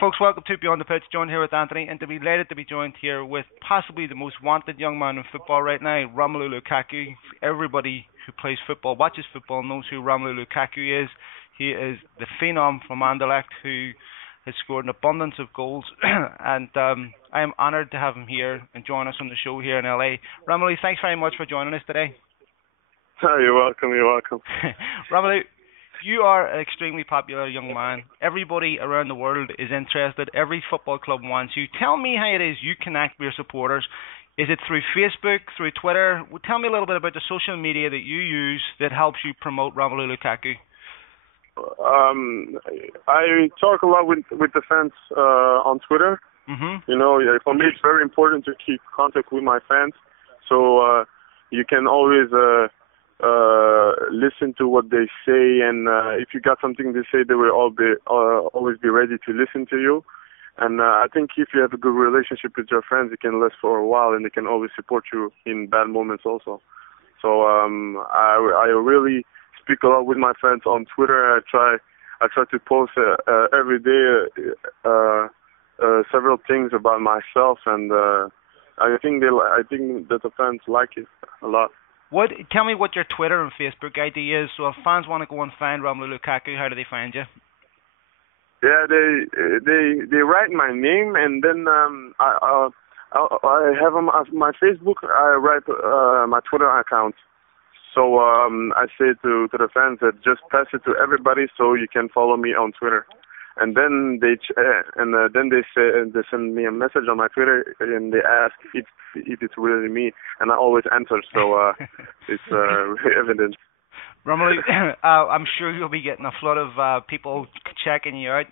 Folks, welcome to Beyond the Pitch. Joined here with Anthony, and to be delighted to be joined here with possibly the most wanted young man in football right now, Romelu Lukaku. Everybody who plays football, watches football, knows who Romelu Lukaku is. He is the phenom from Anderlecht who has scored an abundance of goals, and I am honoured to have him here and join us on the show here in LA. Romelu, thanks very much for joining us today. Oh, you're welcome. You're welcome. Romelu, you are an extremely popular young man. Everybody around the world is interested. Every football club wants you. Tell me how it is you connect with your supporters. Is it through Facebook, through Twitter? Tell me a little bit about the social media that you use that helps you promote Romelu Lukaku. I talk a lot with the fans on Twitter. Mm-hmm. You know, for me it's very important to keep contact with my fans. So you can always listen to what they say, and if you got something to say, they will always be ready to listen to you. And I think if you have a good relationship with your friends, it can last for a while, and they can always support you in bad moments also. So I really speak a lot with my friends on Twitter. I try to post every day several things about myself, and I think that the fans like it a lot. Tell me what your Twitter and Facebook ID is. So if fans want to go and find Romelu Lukaku, how do they find you? Yeah, they write my name, and then I have on my Facebook. I write my Twitter account. So I say to the fans that just pass it to everybody, so you can follow me on Twitter. And then they send me a message on my Twitter, and they ask if it's really me, and I always answer. So it's evident. Romelu, I'm sure you'll be getting a flood of people checking you out.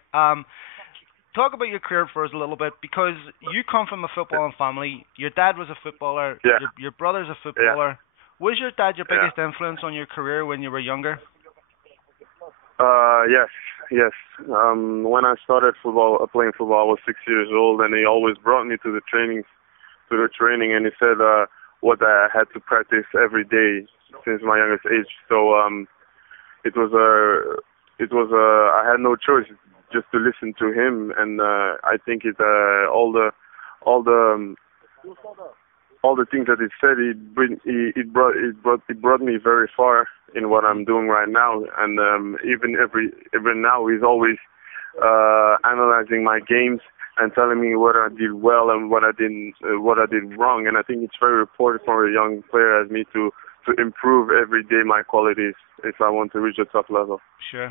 Talk about your career for us a little bit, because you come from a footballing family. Your dad was a footballer. Yeah. Your brother's a footballer. Yeah. Was your dad your biggest influence on your career when you were younger? Yes. When I started playing football, I was 6 years old, and he always brought me to the training, and he said what I had to practice every day since my youngest age. So I had no choice just to listen to him, and I think all the things that he said, it brought me very far in what I'm doing right now, and even now he's always analyzing my games and telling me what I did well and what I did wrong. And I think it's very important for a young player as me to improve every day my qualities if I want to reach a top level. Sure.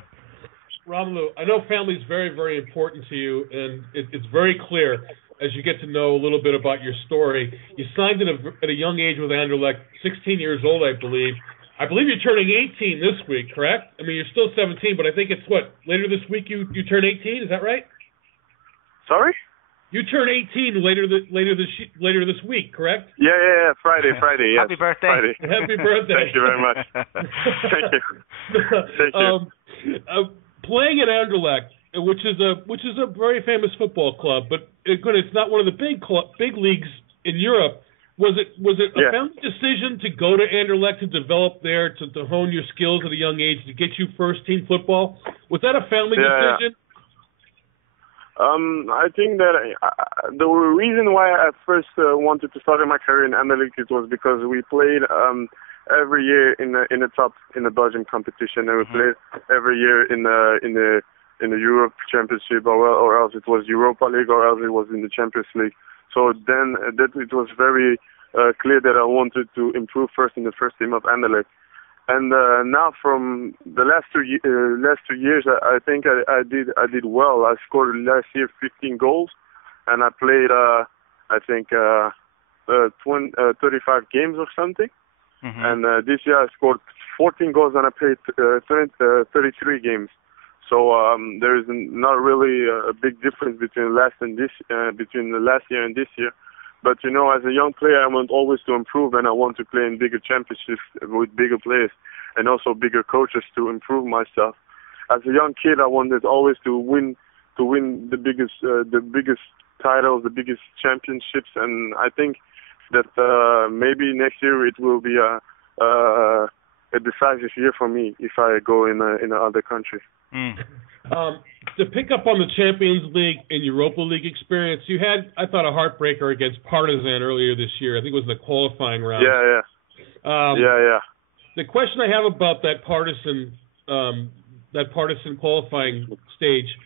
Romelu, I know family is very, very important to you, and it's very clear as you get to know a little bit about your story. You signed at a young age with Anderlecht, 16 years old, I believe. I believe you're turning 18 this week, correct? I mean, you're still 17, but I think it's later this week you turn 18. Is that right? Sorry? You turn 18 later this week, correct? Yeah. Friday. Yes. Happy birthday. Friday. Happy birthday. Thank you very much. Thank you. Playing at Anderlecht, which is a very famous football club, but it's not one of the big leagues in Europe. Was it a family decision to go to Anderlecht to develop there, to hone your skills at a young age, to get you first team football? Was that a family decision? I think that the reason why I first wanted to start my career in Anderlecht was because we played every year in the Belgian competition, and we played every year in the Europe Championship, or else it was Europa League, or else it was in the Champions League. So then it was very clear that I wanted to improve first in the first team of Anderlecht. And now from the last two years, I think I did well. I scored last year 15 goals, and I played 35 games or something. Mm-hmm. And this year I scored 14 goals and I played 33 games. So there is not really a big difference between between the last year and this year. But you know, as a young player, I want always to improve, and I want to play in bigger championships with bigger players and also bigger coaches to improve myself. As a young kid, I wanted always to win the biggest titles, the biggest championships, and I think that maybe next year it will be a decisive year for me if I go in another country. Mm. To pick up on the Champions League and Europa League experience, you had, I thought, a heartbreaker against Partizan earlier this year. I think it was in the qualifying round. Yeah. The question I have about that Partizan qualifying stage,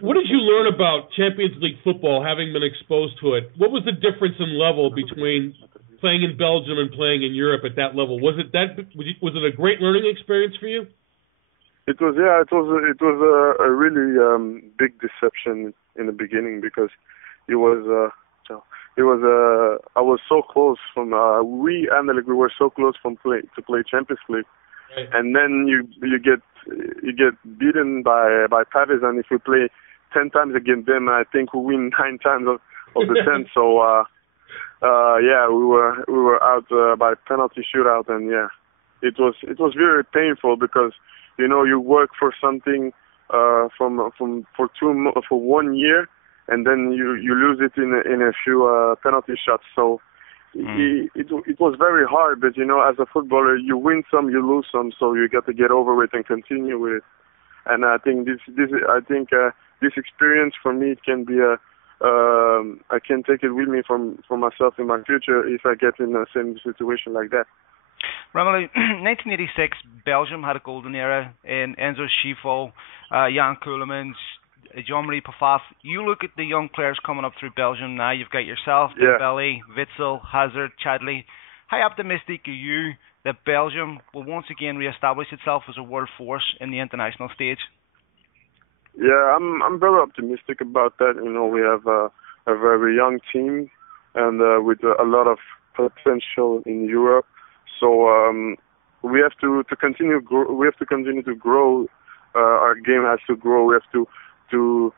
what did you learn about Champions League football, having been exposed to it? What was the difference in level between playing in Belgium and playing in Europe at that level? Was it a great learning experience for you? It was a really big deception in the beginning, because I was so close from we were so close to play Champions League, right. And then you get beaten by Partizan. If we play 10 times against them, I think we win 9 times of the 10. So we were out by penalty shootout, and it was very painful, because you work for something for 1 year, and then you lose it in a few penalty shots. So it was very hard. But as a footballer, you win some, you lose some. So you got to get over it and continue with it. And I think this experience for me can be I can take it with me for myself in my future if I get in the same situation like that. Romelu, 1986, Belgium had a golden era in Enzo Schifo, Jan Keulemans, Jean-Marie Pfaff. You look at the young players coming up through Belgium now. You've got yourself, Dembele, Witsel, Hazard, Chadli. How optimistic are you that Belgium will once again re-establish itself as a world force in the international stage? Yeah, I'm very optimistic about that. We have a very young team, and with a lot of potential in Europe. So we have to continue. We have to continue to grow. Our game has to grow. We have to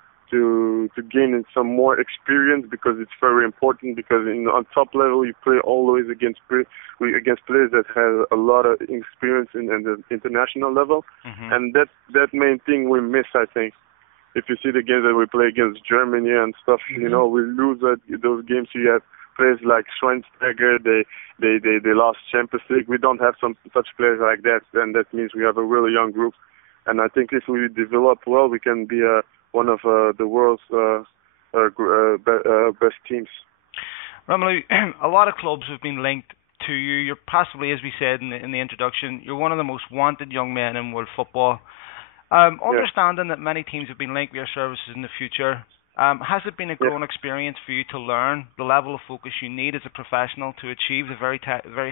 gain some more experience, because it's very important. Because on top level, you play always against players that have a lot of experience in the international level, and that main thing we miss, I think. If you see the games that we play against Germany and stuff, we lose those games. You have players like Schweinsteiger, they lost Champions League. We don't have such players like that, and that means we have a really young group. And I think if we develop well, we can be one of the world's best teams. Romelu, a lot of clubs have been linked to you. You're possibly, as we said in the introduction, you're one of the most wanted young men in world football. Understanding that many teams have been linked with your services in the future, has it been a growing experience for you to learn the level of focus you need as a professional to achieve the very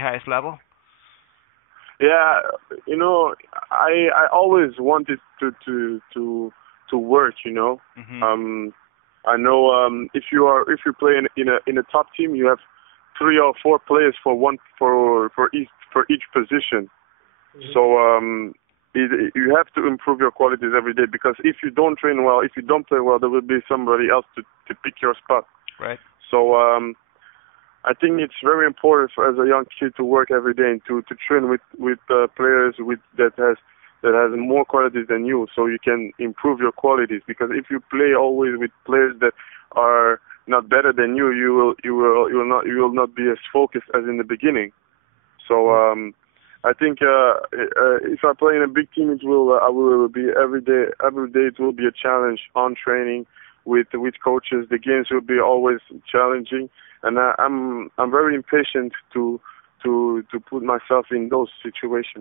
highest level? Yeah, I always wanted to work. I know if you play in a top team, you have 3 or 4 players for each position. So you have to improve your qualities every day, because if you don't train well, if you don't play well, there will be somebody else to pick your spot. Right. So I think it's very important as a young kid to work every day and to train with players that has more qualities than you, so you can improve your qualities. Because if you play always with players that are not better than you, you will not be as focused as in the beginning. So I think if I play in a big team, I will be every day. Every day it will be a challenge on training with coaches. The games will be always challenging, and I'm very impatient to put myself in those situations.